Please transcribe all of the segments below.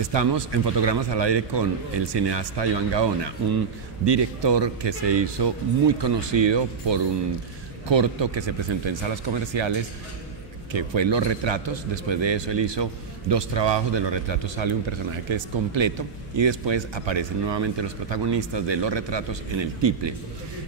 Estamos en Fotogramas al Aire con el cineasta Iván Gaona, un director que se hizo muy conocido por un corto que se presentó en salas comerciales, que fue Los Retratos. Después de eso él hizo 2 trabajos. De Los Retratos sale un personaje que es completo y después aparecen nuevamente los protagonistas de Los Retratos en el tiple.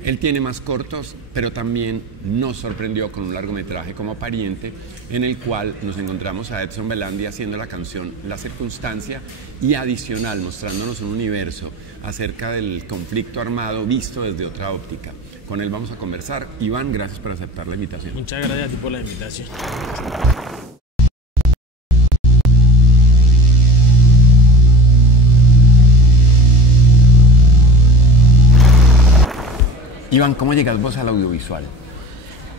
Él tiene más cortos, pero también nos sorprendió con un largometraje como Pariente, en el cual nos encontramos a Edson Belandi haciendo la canción La Circunstancia y adicional mostrándonos un universo acerca del conflicto armado visto desde otra óptica. Con él vamos a conversar. Iván, gracias por aceptar la invitación. Muchas gracias a ti por la invitación. Iván, ¿cómo llegas vos al audiovisual?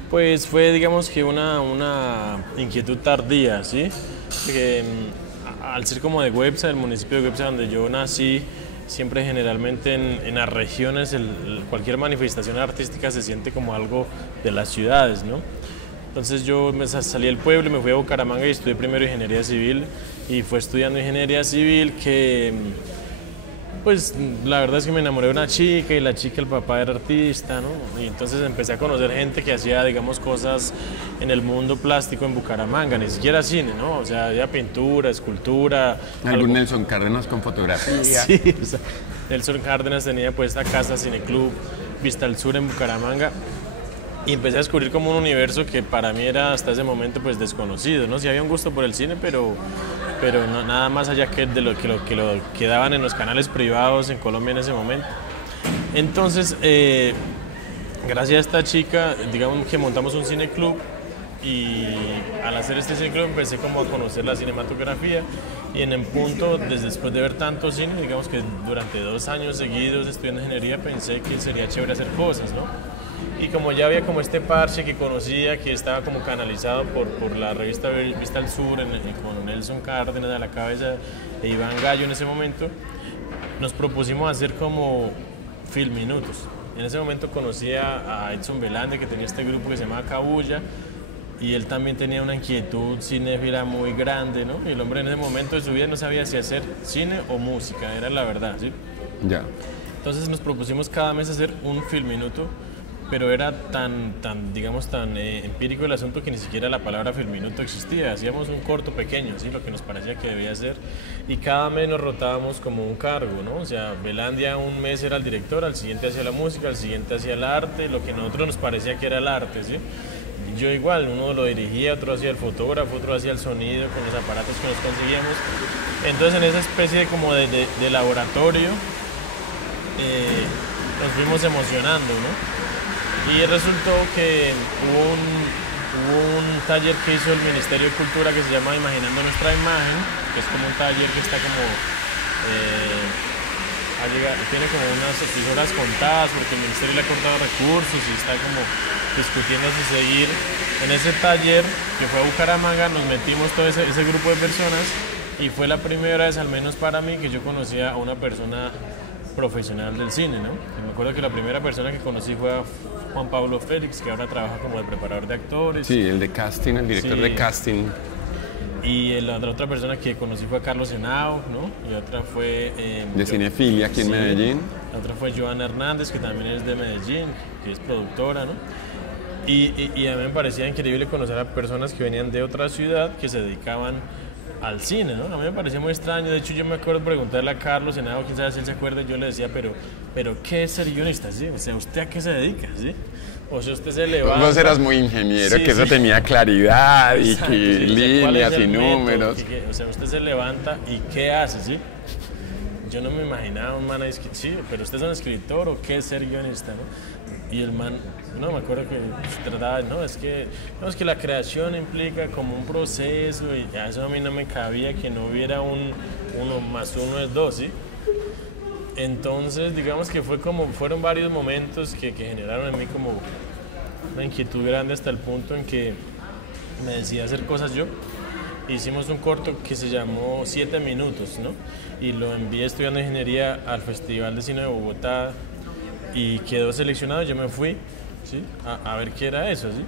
Pues fue, digamos que una inquietud tardía, ¿sí? Que al ser como de Websa, el municipio de Websa donde yo nací, siempre generalmente en las regiones cualquier manifestación artística se siente como algo de las ciudades, ¿no? Entonces yo salí del pueblo y me fui a Bucaramanga y estudié primero Ingeniería Civil, y fue estudiando Ingeniería Civil que pues la verdad es que me enamoré de una chica, y la chica, el papá era artista, ¿no? Y entonces empecé a conocer gente que hacía, digamos, cosas en el mundo plástico en Bucaramanga, ni siquiera cine, ¿no? O sea, había pintura, escultura. ¿Algún Nelson Cárdenas con fotografía? Sí, o sea, Nelson Cárdenas tenía pues esta casa, Cineclub, Vista al Sur en Bucaramanga. Y empecé a descubrir como un universo que para mí era hasta ese momento pues desconocido, ¿no? Sí había un gusto por el cine, pero no, nada más allá de lo que daban en los canales privados en Colombia en ese momento. Entonces, gracias a esta chica, digamos que montamos un cineclub, y al hacer este cineclub empecé como a conocer la cinematografía, y en el punto, después de ver tanto cine, digamos que durante 2 años seguidos estudiando ingeniería, pensé que sería chévere hacer cosas, ¿no? Y como ya había como este parche que conocía, que estaba como canalizado por la revista Vista al Sur, con Nelson Cárdenas a la cabeza e Iván Gallo en ese momento, nos propusimos hacer como Filminutos. En ese momento conocí a Edson Belandi, que tenía este grupo que se llamaba Cabulla, y él también tenía una inquietud cinéfila muy grande, ¿no? Y el hombre en ese momento de su vida no sabía si hacer cine o música, era la verdad, ¿sí? Ya. Entonces nos propusimos cada mes hacer un Filminuto, pero era tan empírico el asunto que ni siquiera la palabra Filminuto existía. Hacíamos un corto pequeño, ¿sí? Lo que nos parecía que debía ser, y cada mes nos rotábamos como un cargo, ¿no? O sea, Belandia un mes era el director, al siguiente hacía la música, al siguiente hacía el arte, lo que a nosotros nos parecía que era el arte, ¿sí? Y yo igual, uno lo dirigía, otro hacía el fotógrafo, otro hacía el sonido con los aparatos que nos conseguíamos. Entonces en esa especie como de laboratorio nos fuimos emocionando, ¿no? Y resultó que hubo un taller que hizo el Ministerio de Cultura que se llama Imaginando Nuestra Imagen, que es como un taller que está como tiene como unas horas contadas porque el Ministerio le ha cortado recursos y está como discutiendo si seguir. En ese taller que fue a Bucaramanga nos metimos todo ese grupo de personas, y fue la primera vez, al menos para mí, que yo conocía a una persona profesional del cine, ¿no? Y me acuerdo que la primera persona que conocí fue a Juan Pablo Félix, que ahora trabaja como de preparador de actores. Sí, el de casting, el director de casting. Y la otra persona que conocí fue a Carlos Henao, ¿no? Y otra fue... de Cinefilia aquí en Medellín. La otra fue Joana Hernández, que también es de Medellín, que es productora, ¿no? Y a mí me parecía increíble conocer a personas que venían de otra ciudad que se dedicaban al cine, ¿no? A mí me parecía muy extraño. De hecho, yo me acuerdo preguntarle a Carlos Henao, quién sabe si él se acuerda, yo le decía, pero ¿qué es ser guionista? ¿Sí? O sea, ¿usted a qué se dedica? ¿Sí? O sea, usted se levanta... Vos eras muy ingeniero, sí, que eso tenía claridad. Exacto, y que sí, líneas y números. O sea, usted se levanta y ¿qué hace? ¿Sí? Yo no me imaginaba un man ahí, sí, pero usted es un escritor, ¿o qué es ser guionista? ¿No? Y el man, no, me acuerdo que se trataba, es que la creación implica como un proceso, y a eso a mí no me cabía que no hubiera 1 más 1 es 2, ¿sí? Entonces, digamos que fueron varios momentos que generaron en mí como una inquietud grande, hasta el punto en que me decidí a hacer cosas yo. Hicimos un corto que se llamó 7 minutos, ¿no? Y lo envié estudiando ingeniería al Festival de Cine de Bogotá, y quedó seleccionado. Yo me fui, ¿sí? A ver qué era eso, ¿sí?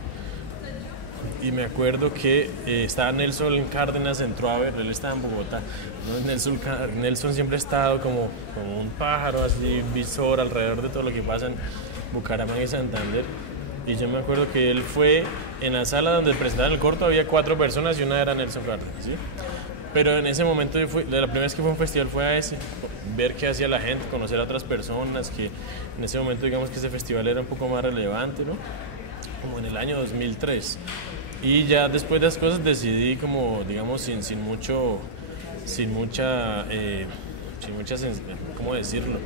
y me acuerdo que estaba Nelson Cárdenas, entró a ver, él estaba en Bogotá, ¿no? Nelson siempre ha estado como un pájaro así, visor alrededor de todo lo que pasa en Bucaramanga y Santander. Y yo me acuerdo que él fue en la sala donde presentaban el corto, había 4 personas y una era Nelson Cárdenas, ¿sí? Pero en ese momento yo fui, la primera vez que fue a un festival fue a ese, ver qué hacía la gente, conocer a otras personas, que en ese momento digamos que ese festival era un poco más relevante, ¿no? Como en el año 2003. Y ya después de las cosas decidí como, digamos, sin mucha, ¿cómo decirlo?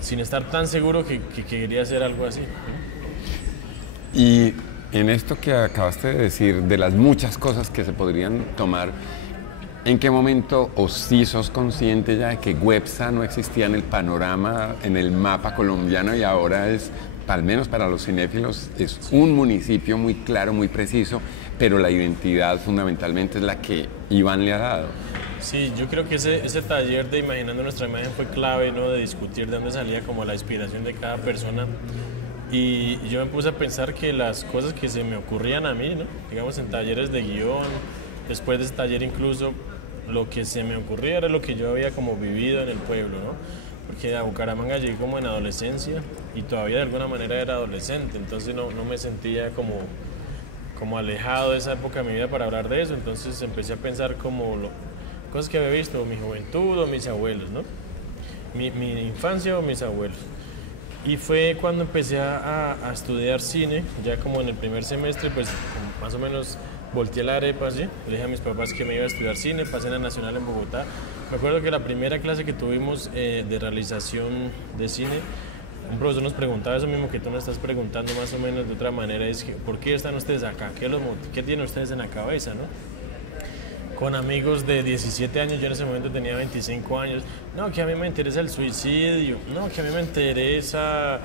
Sin estar tan seguro que quería hacer algo así, ¿no? Y en esto que acabaste de decir, de las muchas cosas que se podrían tomar, ¿en qué momento o si sos consciente ya de que Websa no existía en el panorama, en el mapa colombiano y ahora es, al menos para los cinéfilos, es un municipio muy claro, muy preciso, pero la identidad fundamentalmente es la que Iván le ha dado? Sí, yo creo que ese taller de Imaginando Nuestra Imagen fue clave, ¿no? De discutir de dónde salía como la inspiración de cada persona. Y yo me puse a pensar que las cosas que se me ocurrían a mí, ¿no? Digamos en talleres de guión, después de ese taller incluso, lo que se me ocurría era lo que yo había como vivido en el pueblo, ¿no? Porque a Bucaramanga llegué como en adolescencia y todavía de alguna manera era adolescente, entonces no me sentía como alejado de esa época de mi vida para hablar de eso, entonces empecé a pensar como cosas que había visto, mi juventud o mis abuelos, ¿no? Mi infancia o mis abuelos. Y fue cuando empecé a estudiar cine, ya como en el primer semestre, pues más o menos volteé la arepa, ¿sí? Le dije a mis papás que me iba a estudiar cine, pasé en la Nacional en Bogotá. Me acuerdo que la primera clase que tuvimos de realización de cine, un profesor nos preguntaba eso mismo que tú nos estás preguntando más o menos de otra manera, es que, ¿por qué están ustedes acá? ¿Qué tienen ustedes en la cabeza, no? Con amigos de 17 años, yo en ese momento tenía 25 años, no, que a mí me interesa el suicidio, no, que a mí me interesa,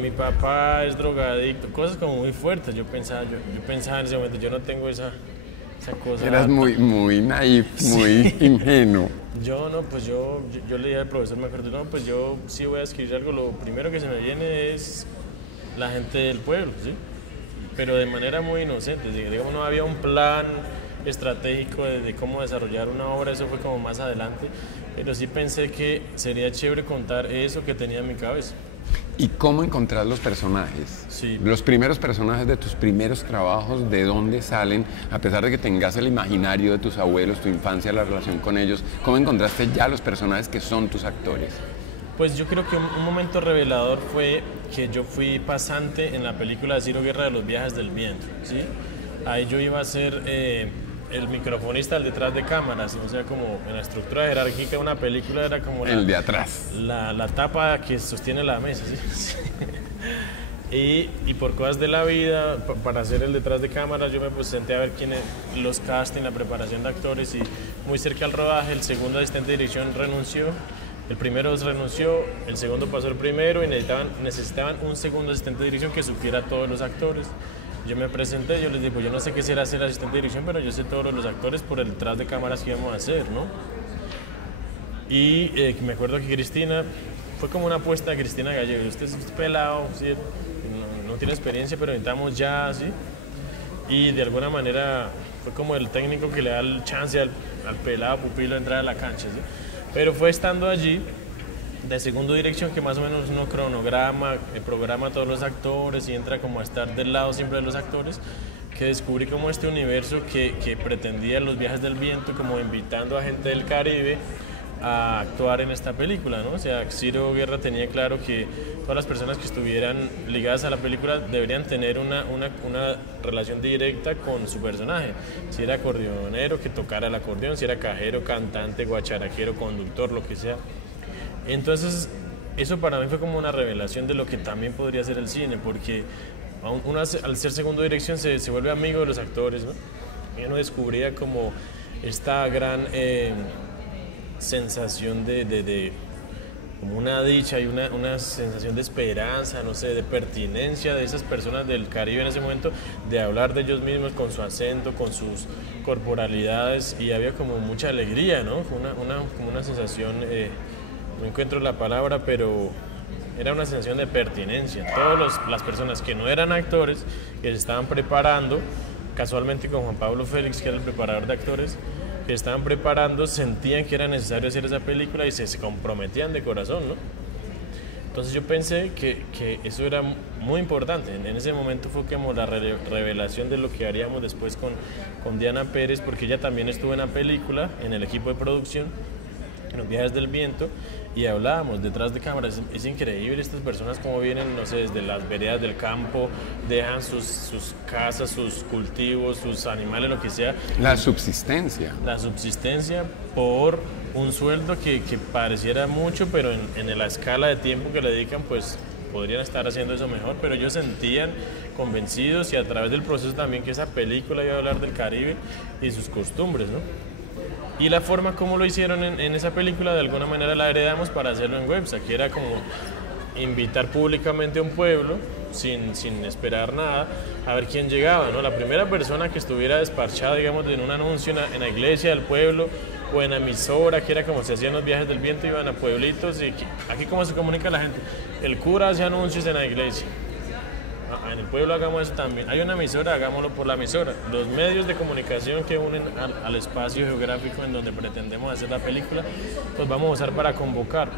mi papá es drogadicto, cosas como muy fuertes. Yo pensaba en ese momento, yo no tengo esa cosa. Eras muy naif, muy ingenuo. Yo le dije al profesor, me acuerdo, no, pues yo sí voy a escribir algo, lo primero que se me viene es la gente del pueblo, ¿sí? Pero de manera muy inocente, digamos, no había un plan estratégico de cómo desarrollar una obra, eso fue como más adelante, pero sí pensé que sería chévere contar eso que tenía en mi cabeza. ¿Y cómo encontrar los personajes? Sí. Los primeros personajes de tus primeros trabajos, ¿de dónde salen? A pesar de que tengas el imaginario de tus abuelos, tu infancia, la relación con ellos, ¿cómo encontraste ya los personajes que son tus actores? Pues yo creo que un momento revelador fue que yo fui pasante en la película de Ciro Guerra de Los Viajes del Viento, ¿sí? Ahí yo iba a ser el microfonista, el detrás de cámaras, o sea, como en la estructura jerárquica de una película era como el de atrás. La tapa que sostiene la mesa, ¿sí? Y por cosas de la vida, para hacer el detrás de cámaras, yo me senté a ver los casting, la preparación de actores, y muy cerca al rodaje, el segundo asistente de dirección renunció, el primero renunció, el segundo pasó el primero y necesitaban un segundo asistente de dirección que supiera a todos los actores. Yo me presenté, yo les digo, yo no sé qué será ser asistente de dirección, pero yo sé todos los actores por el detrás de cámaras que íbamos a hacer, ¿no? Y me acuerdo que Cristina, fue como una apuesta de Cristina Gallego, usted es pelado, ¿sí? No tiene experiencia, pero necesitamos ya, ¿sí? Y de alguna manera fue como el técnico que le da el chance al pelado pupilo de entrar a la cancha, ¿sí? Pero fue estando allí, de segundo dirección, que más o menos uno programa a todos los actores y entra como a estar del lado siempre de los actores, que descubrí como este universo que pretendía Los Viajes del Viento, como invitando a gente del Caribe a actuar en esta película, ¿no? O sea, Ciro Guerra tenía claro que todas las personas que estuvieran ligadas a la película deberían tener una relación directa con su personaje. Si era acordeonero, que tocara el acordeón, si era cajero, cantante, guacharaquero, conductor, lo que sea. Entonces, eso para mí fue como una revelación de lo que también podría ser el cine, porque uno al ser segundo dirección se vuelve amigo de los actores, ¿no? Y uno descubría como esta gran sensación de como una dicha y una sensación de esperanza, no sé, de pertinencia de esas personas del Caribe en ese momento, de hablar de ellos mismos con su acento, con sus corporalidades, y había como mucha alegría, ¿no? Como una sensación... no encuentro la palabra, pero era una sensación de pertinencia. Todas las personas que no eran actores, que se estaban preparando, casualmente con Juan Pablo Félix, que era el preparador de actores, que estaban preparando, sentían que era necesario hacer esa película y se comprometían de corazón, ¿no? Entonces yo pensé que eso era muy importante. En ese momento fue como la revelación de lo que haríamos después con Diana Pérez, porque ella también estuvo en la película, en el equipo de producción, en Los Viajes del Viento, y hablábamos detrás de cámaras. Es increíble estas personas como vienen, no sé, desde las veredas del campo, dejan sus casas, sus cultivos, sus animales, lo que sea. La subsistencia. La subsistencia por un sueldo que pareciera mucho, pero en la escala de tiempo que le dedican, pues podrían estar haciendo eso mejor, pero ellos sentían convencidos y a través del proceso también que esa película iba a hablar del Caribe y sus costumbres, ¿no? Y la forma como lo hicieron en esa película, de alguna manera la heredamos para hacerlo en Websa, que era como invitar públicamente a un pueblo, sin esperar nada, a ver quién llegaba, ¿no? La primera persona que estuviera despachada, digamos, en un anuncio en la iglesia del pueblo o en la emisora, que era como se hacían Los Viajes del Viento, iban a pueblitos y aquí como se comunica la gente, el cura hace anuncios en la iglesia. En el pueblo hagamos eso también. Hay una emisora, hagámoslo por la emisora. Los medios de comunicación que unen al espacio geográfico en donde pretendemos hacer la película, los vamos a usar para convocar.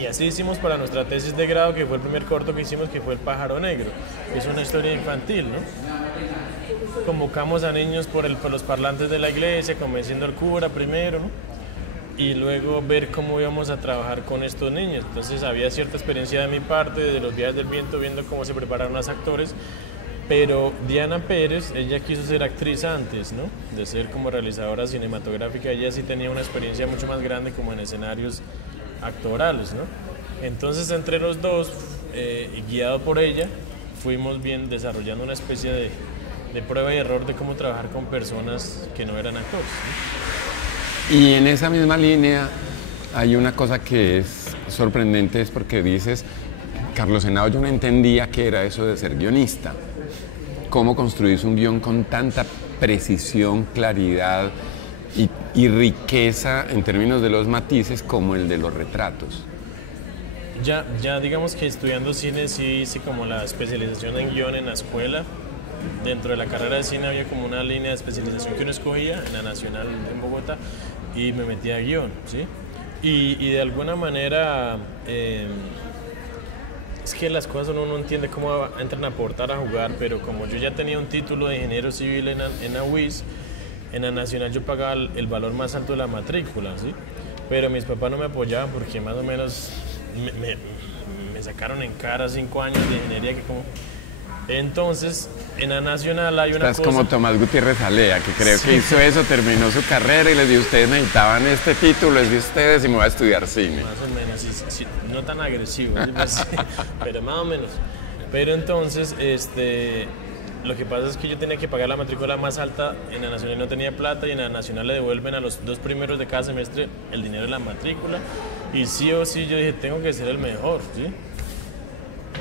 Y así hicimos para nuestra tesis de grado, que fue el primer corto que hicimos, que fue El Pájaro Negro. Es una historia infantil, ¿no? Convocamos a niños por los parlantes de la iglesia, convenciendo al cura primero, ¿no? Y luego ver cómo íbamos a trabajar con estos niños. Entonces había cierta experiencia de mi parte, de Los Viajes del Viento, viendo cómo se prepararon los actores, pero Diana Pérez, ella quiso ser actriz antes, ¿no? De ser como realizadora cinematográfica, ella sí tenía una experiencia mucho más grande como en escenarios actorales, ¿no? Entonces entre los dos, y guiado por ella, fuimos bien desarrollando una especie de prueba y error de cómo trabajar con personas que no eran actores, ¿no? Y en esa misma línea hay una cosa que es sorprendente, es porque dices, Carlos Henao, yo no entendía qué era eso de ser guionista. ¿Cómo construís un guión con tanta precisión, claridad y riqueza en términos de los matices como el de los retratos? Ya digamos que estudiando cine sí hice como la especialización en guión en la escuela. Dentro de la carrera de cine había como una línea de especialización que uno escogía en la Nacional en Bogotá y me metí a guión, ¿sí? Y de alguna manera es que las cosas uno no entiende cómo entran a aportar, a jugar, pero como yo ya tenía un título de ingeniero civil en la UIS, en la Nacional yo pagaba el valor más alto de la matrícula, ¿sí? Pero mis papás no me apoyaban porque más o menos me sacaron en cara 5 años de ingeniería que como... Entonces, en la Nacional hay una cosa... Estás como Tomás Gutiérrez Alea, que creo que hizo eso, terminó su carrera y les dijo, ustedes necesitaban este título, es de ustedes y me voy a estudiar cine. Más o menos, sí, no tan agresivo, pero más o menos. Pero entonces, lo que pasa es que yo tenía que pagar la matrícula más alta, en la Nacional no tenía plata y en la Nacional le devuelven a los 2 primeros de cada semestre el dinero de la matrícula y sí o sí yo dije, tengo que ser el mejor, ¿sí?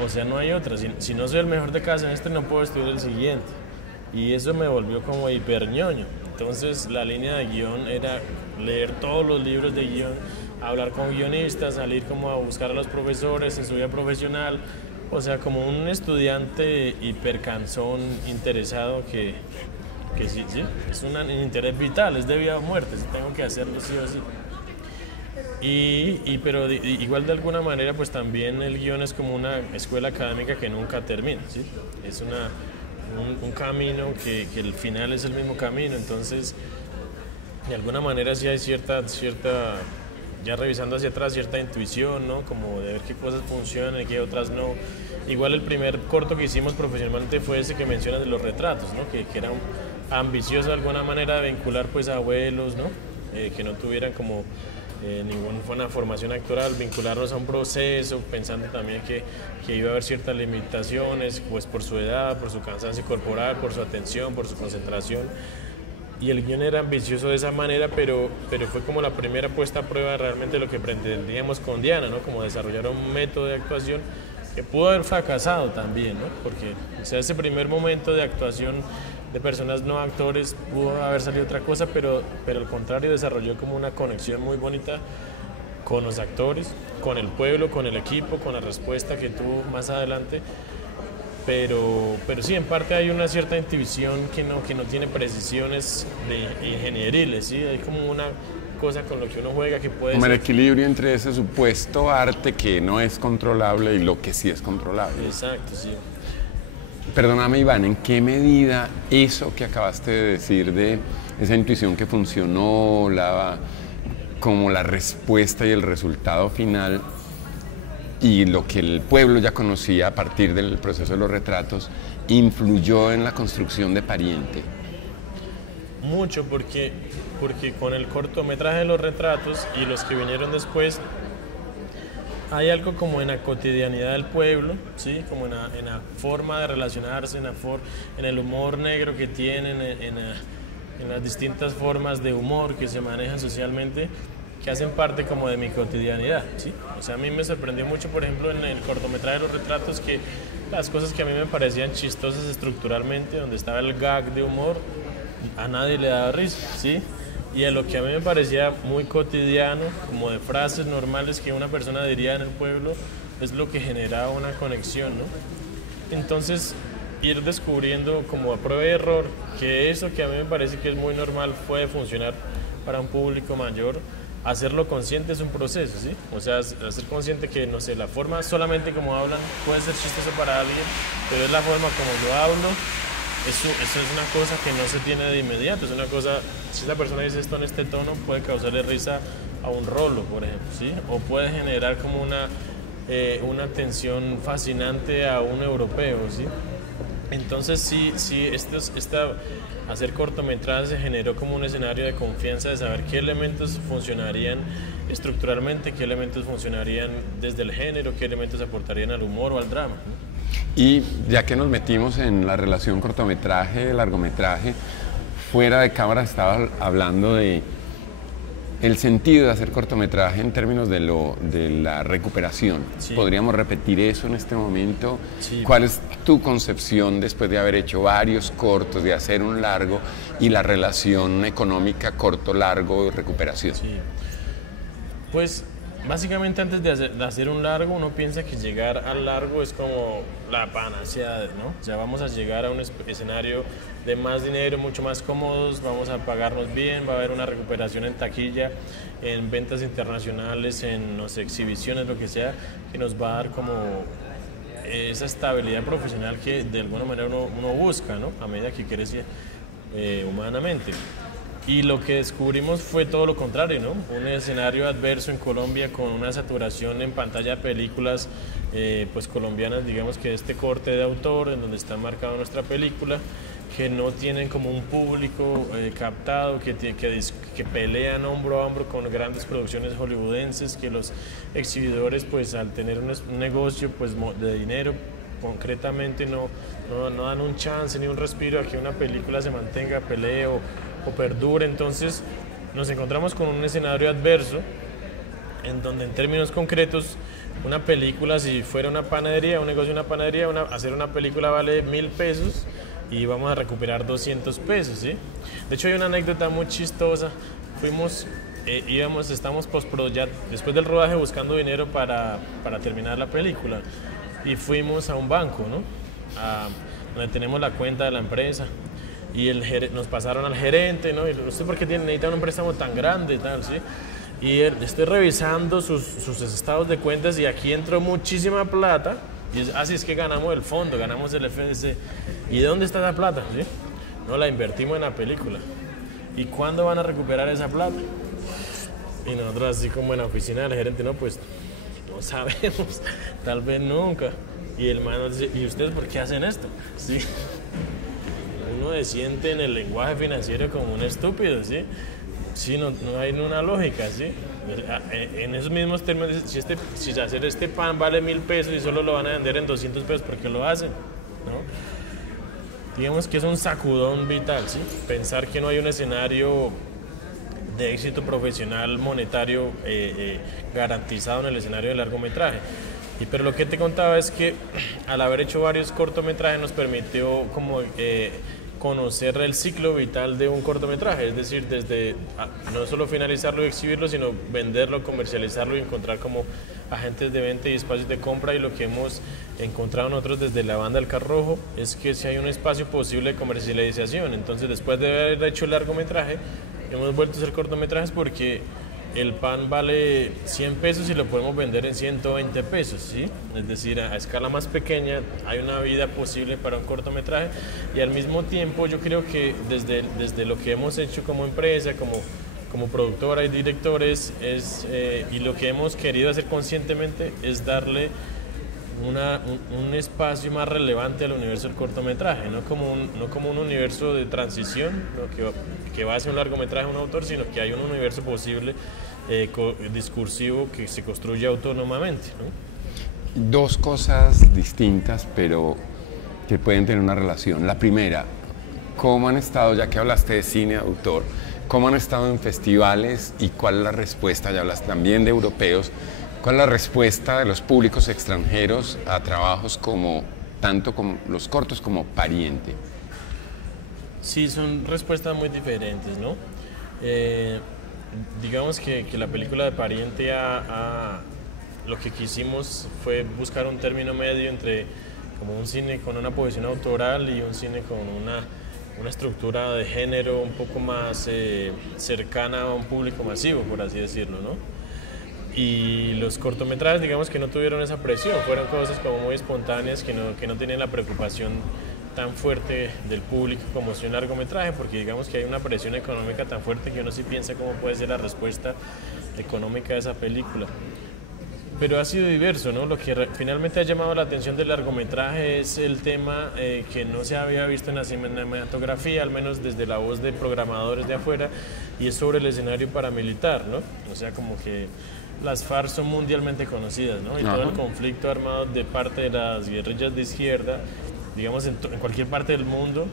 O sea, no hay otra. Si no soy el mejor de cada semestre, no puedo estudiar el siguiente. Y eso me volvió como hiperñoño. Entonces, la línea de guión era leer todos los libros de guión, hablar con guionistas, salir como a buscar a los profesores en su vida profesional. O sea, como un estudiante hipercansón, interesado que sí, es un interés vital, es de vida o muerte. Tengo que hacerlo sí o sí. Pero igual de alguna manera pues también el guión es como una escuela académica que nunca termina, ¿sí? Es un camino que el final es el mismo camino, entonces de alguna manera sí hay cierta ya revisando hacia atrás, cierta intuición, ¿no? Como de ver qué cosas funcionan y qué otras no. Igual el primer corto que hicimos profesionalmente fue ese que mencionas de los retratos, ¿no? Que era ambicioso de alguna manera de vincular pues a abuelos, ¿no? Que no tuvieran como ninguna formación actoral, vincularlos a un proceso, pensando también que iba a haber ciertas limitaciones, pues por su edad, por su cansancio corporal, por su atención, por su concentración. Y el guión era ambicioso de esa manera, pero fue como la primera puesta a prueba de realmente lo que pretendíamos con Diana, ¿no? Como desarrollar un método de actuación que pudo haber fracasado también, ¿no? Porque o sea, ese primer momento de actuación de personas no actores pudo haber salido otra cosa, pero al contrario desarrolló como una conexión muy bonita con los actores, con el pueblo, con el equipo, con la respuesta que tuvo más adelante. pero sí, en parte hay una cierta intuición que no tiene precisiones ingenieriles, ¿sí? Hay como una cosa con lo que uno juega que puede como ser... el equilibrio entre ese supuesto arte que no es controlable y lo que sí es controlable. Exacto, sí. Perdóname, Iván, ¿en qué medida eso que acabaste de decir de esa intuición que funcionó, como la respuesta y el resultado final y lo que el pueblo ya conocía a partir del proceso de los retratos, influyó en la construcción de Pariente? Mucho, porque con el cortometraje de los retratos y los que vinieron después, hay algo como en la cotidianidad del pueblo, ¿sí? Como en la forma de relacionarse, en el humor negro que tienen, en las distintas formas de humor que se manejan socialmente, que hacen parte como de mi cotidianidad, ¿sí? O sea, a mí me sorprendió mucho, por ejemplo, en el cortometraje de los retratos, que las cosas que a mí me parecían chistosas estructuralmente, donde estaba el gag de humor, a nadie le daba risa, ¿sí? Y a lo que a mí me parecía muy cotidiano, como de frases normales que una persona diría en el pueblo, es lo que generaba una conexión, ¿no? Entonces, ir descubriendo como a prueba y error que eso que a mí me parece que es muy normal puede funcionar para un público mayor. Hacerlo consciente es un proceso, ¿sí? O sea, hacer consciente que, no sé, la forma solamente como hablan puede ser chistoso para alguien, pero es la forma como yo hablo. Eso es una cosa que no se tiene de inmediato, es una cosa, si la persona dice esto en este tono, puede causarle risa a un rolo, por ejemplo, ¿sí? O puede generar como una tensión fascinante a un europeo, ¿sí? Entonces sí, hacer cortometrajes se generó como un escenario de confianza, de saber qué elementos funcionarían estructuralmente, qué elementos funcionarían desde el género, qué elementos aportarían al humor o al drama, ¿no? Y ya que nos metimos en la relación cortometraje-largometraje, fuera de cámara estaba hablando de el sentido de hacer cortometraje en términos de la recuperación. Sí. ¿Podríamos repetir eso en este momento? Sí. ¿Cuál es tu concepción después de haber hecho varios cortos, de hacer un largo y la relación económica corto-largo y recuperación? Sí. Pues básicamente antes de hacer un largo, uno piensa que llegar al largo es como la panacea, ¿no? Ya vamos a llegar a un escenario de más dinero, mucho más cómodos, vamos a pagarnos bien, va a haber una recuperación en taquilla, en ventas internacionales, en, no sé, exhibiciones, lo que sea, que nos va a dar como esa estabilidad profesional que de alguna manera uno busca, ¿no? A medida que crece humanamente. Y lo que descubrimos fue todo lo contrario, ¿no? Un escenario adverso en Colombia con una saturación en pantalla de películas pues colombianas, digamos que de este corte de autor, en donde está marcada nuestra película, que no tienen como un público captado, que pelean hombro a hombro con grandes producciones hollywoodenses, que los exhibidores pues al tener un negocio pues de dinero concretamente no dan un chance ni un respiro a que una película se mantenga, pelee o perdure. Entonces nos encontramos con un escenario adverso en donde en términos concretos una película, si fuera una panadería, un negocio de una panadería, hacer una película vale 1.000 pesos y vamos a recuperar 200 pesos, ¿sí? De hecho hay una anécdota muy chistosa. Estamos ya después del rodaje buscando dinero para terminar la película y fuimos a un banco, ¿no? Donde tenemos la cuenta de la empresa. Y nos pasaron al gerente, ¿no? Y ¿usted por qué necesita un préstamo tan grande y tal, sí? Y estoy revisando sus estados de cuentas y aquí entró muchísima plata. Y así es que ganamos el fondo, ganamos el FDC. ¿Y de dónde está esa plata? ¿Sí? No, la invertimos en la película. ¿Y cuándo van a recuperar esa plata? Y nosotros así como en la oficina del gerente, no, pues no sabemos, tal vez nunca. Y el man nos dice, ¿y ustedes por qué hacen esto? ¿Sí? Uno se siente en el lenguaje financiero como un estúpido, ¿sí? Sí, no hay una lógica, ¿sí? En esos mismos términos, si hacer este pan vale 1.000 pesos y solo lo van a vender en 200 pesos, ¿por qué lo hacen? ¿No? Digamos que es un sacudón vital, ¿sí? Pensar que no hay un escenario de éxito profesional monetario garantizado en el escenario del largometraje. Pero lo que te contaba es que al haber hecho varios cortometrajes nos permitió como conocer el ciclo vital de un cortometraje, es decir, desde no solo finalizarlo y exhibirlo, sino venderlo, comercializarlo y encontrar como agentes de venta y espacios de compra. Y lo que hemos encontrado nosotros desde la banda del Carro Rojo es que si hay un espacio posible de comercialización. Entonces, después de haber hecho el largometraje, hemos vuelto a hacer cortometrajes porque el pan vale 100 pesos y lo podemos vender en 120 pesos, ¿sí? Es decir, a escala más pequeña hay una vida posible para un cortometraje, y al mismo tiempo yo creo que desde lo que hemos hecho como empresa, como productora y directores, y lo que hemos querido hacer conscientemente es darle un espacio más relevante al universo del cortometraje, no como un universo de transición, ¿no? que va hacia un largometraje un autor, sino que hay un universo posible discursivo que se construye autónomamente, ¿no? Dos cosas distintas, pero que pueden tener una relación. La primera, ¿cómo han estado, ya que hablaste de cine autor, cómo han estado en festivales y cuál es la respuesta? Ya hablas también de europeos. ¿Cuál es la respuesta de los públicos extranjeros a trabajos tanto como los cortos como Pariente? Sí, son respuestas muy diferentes, ¿no? Digamos que la película de Pariente lo que quisimos fue buscar un término medio entre como un cine con una posición autoral y un cine con una estructura de género un poco más cercana a un público masivo, por así decirlo, ¿no? Y los cortometrajes, digamos que no tuvieron esa presión, fueron cosas como muy espontáneas que no tenían la preocupación tan fuerte del público como si un largometraje, porque digamos que hay una presión económica tan fuerte que uno sí piensa cómo puede ser la respuesta económica de esa película. Pero ha sido diverso, ¿no? Lo que finalmente ha llamado la atención del largometraje es el tema que no se había visto en la cinematografía, al menos desde la voz de programadores de afuera, y es sobre el escenario paramilitar, ¿no? O sea, como que las FARC son mundialmente conocidas, ¿no? Y todo el conflicto armado de parte de las guerrillas de izquierda, digamos, en cualquier parte del mundo,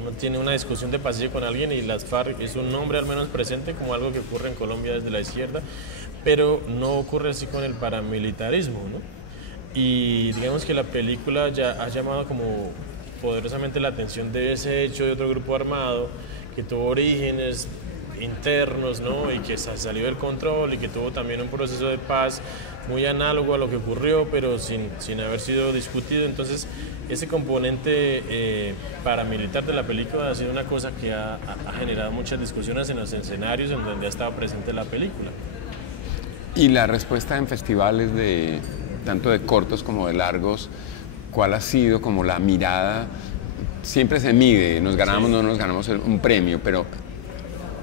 uno tiene una discusión de pasillo con alguien y las FARC es un nombre al menos presente como algo que ocurre en Colombia desde la izquierda, pero no ocurre así con el paramilitarismo, ¿no? Y digamos que la película ya ha llamado como poderosamente la atención de ese hecho de otro grupo armado que tuvo orígenes internos, ¿no? Y que salió del control y que tuvo también un proceso de paz muy análogo a lo que ocurrió, pero sin haber sido discutido. Entonces, ese componente paramilitar de la película ha sido una cosa que ha generado muchas discusiones en los escenarios en donde ha estado presente la película. Y la respuesta en festivales tanto de cortos como de largos, ¿cuál ha sido como la mirada? Siempre se mide, nos ganamos, no nos ganamos un premio, pero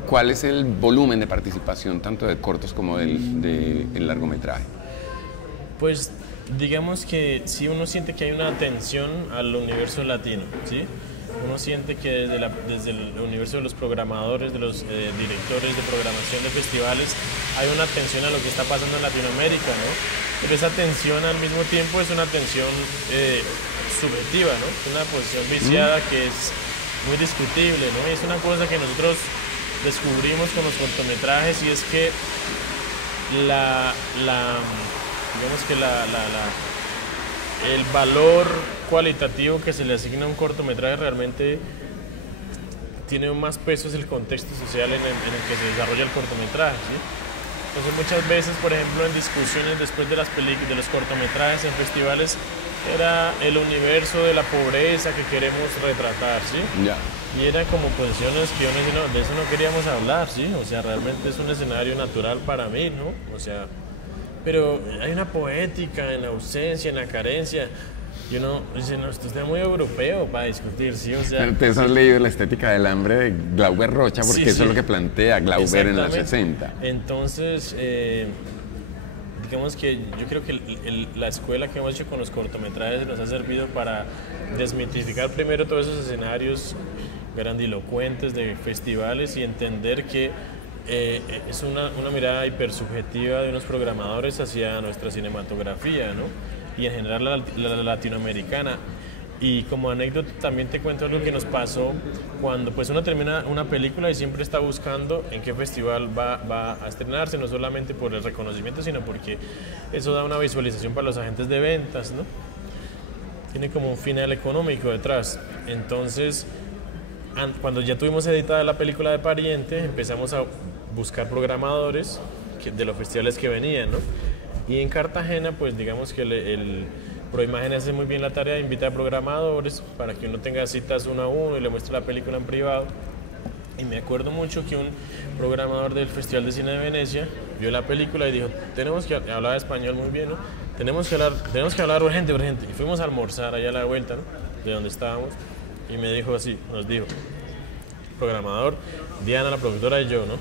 ¿cuál es el volumen de participación tanto de cortos como del largometraje? Pues digamos que sí, uno siente que hay una atención al universo latino, ¿sí? Uno siente que desde el universo de los programadores, de los directores de programación de festivales, hay una atención a lo que está pasando en Latinoamérica, ¿no? Pero esa atención al mismo tiempo es una atención subjetiva, ¿no? Es una posición viciada que es muy discutible, ¿no? Y es una cosa que nosotros descubrimos con los cortometrajes, y es que el valor cualitativo que se le asigna a un cortometraje realmente tiene más peso, es el contexto social en el que se desarrolla el cortometraje, ¿sí? Entonces muchas veces, por ejemplo, en discusiones después de de los cortometrajes en festivales, era el universo de la pobreza que queremos retratar, ¿sí? Ya. Y era como posiciones que uno dice, no, de eso no queríamos hablar, ¿sí? O sea, realmente es un escenario natural para mí, ¿no? O sea, pero hay una poética en la ausencia, en la carencia. Y uno dice, no, esto está muy europeo para discutir, ¿sí? O sea, pero te has leído La estética del hambre de Glauber Rocha, porque eso es lo que plantea Glauber en los 60. Entonces, digamos que yo creo que la escuela que hemos hecho con los cortometrajes nos ha servido para desmitificar primero todos esos escenarios grandilocuentes de festivales y entender que es una mirada hipersubjetiva de unos programadores hacia nuestra cinematografía, ¿no? Y en general la latinoamericana. Y como anécdota también te cuento algo que nos pasó cuando pues uno termina una película y siempre está buscando en qué festival va a estrenarse, no solamente por el reconocimiento, sino porque eso da una visualización para los agentes de ventas, ¿no? Tiene como un final económico detrás. Entonces, cuando ya tuvimos editada la película de Pariente, empezamos a buscar programadores de los festivales que venían, ¿no? Y en Cartagena, pues digamos que Proimagen hace muy bien la tarea de invitar a programadores para que uno tenga citas uno a uno y le muestre la película en privado. Y me acuerdo mucho que un programador del Festival de Cine de Venecia vio la película y dijo, tenemos que, hablaba español muy bien, ¿no? Tenemos que hablar urgente. Y fuimos a almorzar allá a la vuelta, ¿no? De donde estábamos. Y me dijo así, nos dijo, programador, Diana, la productora y yo, ¿no?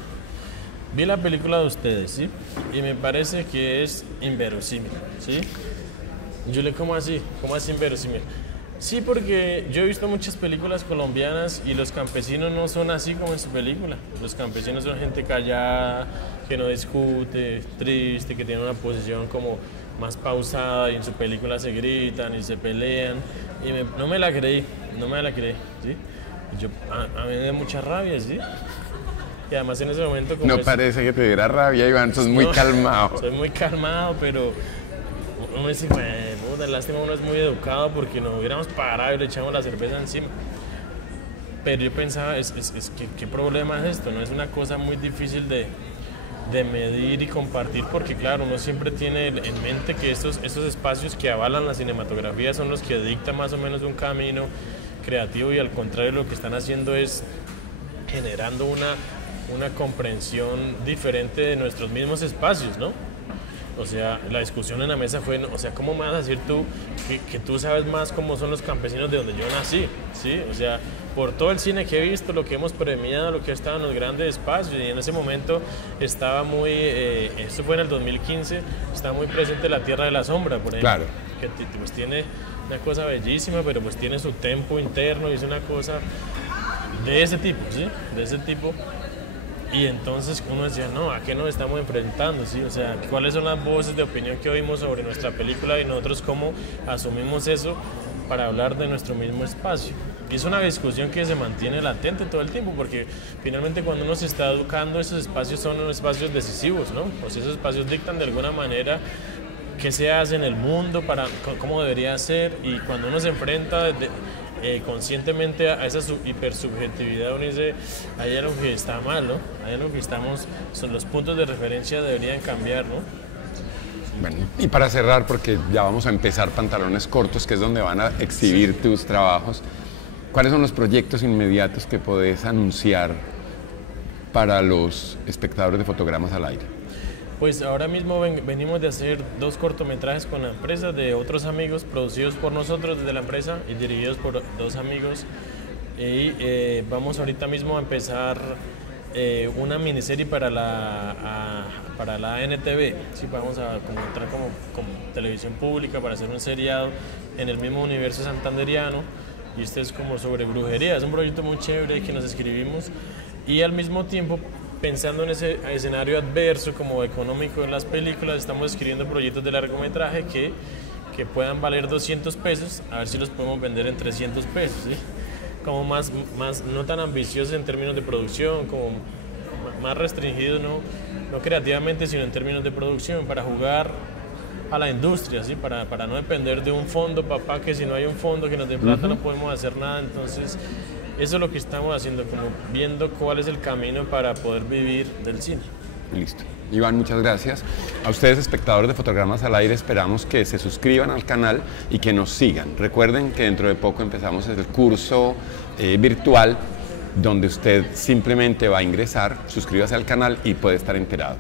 Vi la película de ustedes, ¿sí? Y me parece que es inverosímil, ¿sí? Yo le, ¿cómo así? ¿Cómo así inverosímil? Sí, porque yo he visto muchas películas colombianas y los campesinos no son así como en su película. Los campesinos son gente callada, que no discute, triste, que tiene una posición como más pausada y en su película se gritan y se pelean. Y no me la creí, ¿sí? Y yo, a mí me da mucha rabia, ¿sí? Y además en ese momento... Como no parece que te diera rabia, Iván, sos muy calmado. Soy muy calmado, pero... Uno dice, puta, lástima, uno es muy educado porque nos hubiéramos parado y le echamos la cerveza encima. Pero yo pensaba, ¿qué problema es esto? No es una cosa muy difícil de medir y compartir porque, claro, uno siempre tiene en mente que estos espacios que avalan la cinematografía son los que dictan más o menos un camino creativo y al contrario lo que están haciendo es generando una comprensión diferente de nuestros mismos espacios, ¿no? O sea, la discusión en la mesa fue, o sea, ¿cómo me vas a decir tú que tú sabes más cómo son los campesinos de donde yo nací? ¿Sí? O sea, por todo el cine que he visto, lo que hemos premiado, lo que ha estado en los grandes espacios, y en ese momento estaba muy, esto fue en el 2015, estaba muy presente La Tierra de la Sombra, por ejemplo, claro, que pues tiene una cosa bellísima, pero pues tiene su tempo interno y es una cosa de ese tipo, ¿sí? De ese tipo. Y entonces uno decía, no, ¿a qué nos estamos enfrentando? ¿Sí? O sea, ¿cuáles son las voces de opinión que oímos sobre nuestra película y nosotros cómo asumimos eso para hablar de nuestro mismo espacio? Y es una discusión que se mantiene latente todo el tiempo, porque finalmente cuando uno se está educando, esos espacios son unos espacios decisivos, ¿no? O sea, esos espacios dictan de alguna manera qué se hace en el mundo, cómo debería ser, y cuando uno se enfrenta conscientemente a esa hipersubjetividad, uno dice, hay algo que está mal, ¿no? Hay algo que los puntos de referencia deberían cambiar, ¿no? Bueno, y para cerrar, porque ya vamos a empezar Pantalones Cortos, que es donde van a exhibir tus trabajos, ¿cuáles son los proyectos inmediatos que podés anunciar para los espectadores de Fotogramas al Aire? Pues ahora mismo venimos de hacer 2 cortometrajes con la empresa de otros amigos, producidos por nosotros desde la empresa y dirigidos por 2 amigos. Y vamos ahorita mismo a empezar una miniserie para la NTV. Sí, vamos a entrar como televisión pública para hacer un seriado en el mismo universo santanderiano. Y este es como sobre brujería, es un proyecto muy chévere que nos escribimos. Y al mismo tiempo, pensando en ese escenario adverso como económico en las películas, estamos escribiendo proyectos de largometraje que puedan valer 200 pesos, a ver si los podemos vender en 300 pesos, ¿sí? Como más no tan ambiciosos en términos de producción, como más restringidos, no creativamente, sino en términos de producción, para jugar a la industria, ¿sí? Para no depender de un fondo, papá, que si no hay un fondo que nos dé plata no podemos hacer nada. Entonces eso es lo que estamos haciendo, como viendo cuál es el camino para poder vivir del cine. Listo. Iván, muchas gracias. A ustedes, espectadores de Fotogramas al Aire, esperamos que se suscriban al canal y que nos sigan. Recuerden que dentro de poco empezamos el curso virtual donde usted simplemente va a ingresar, suscríbase al canal y puede estar enterado.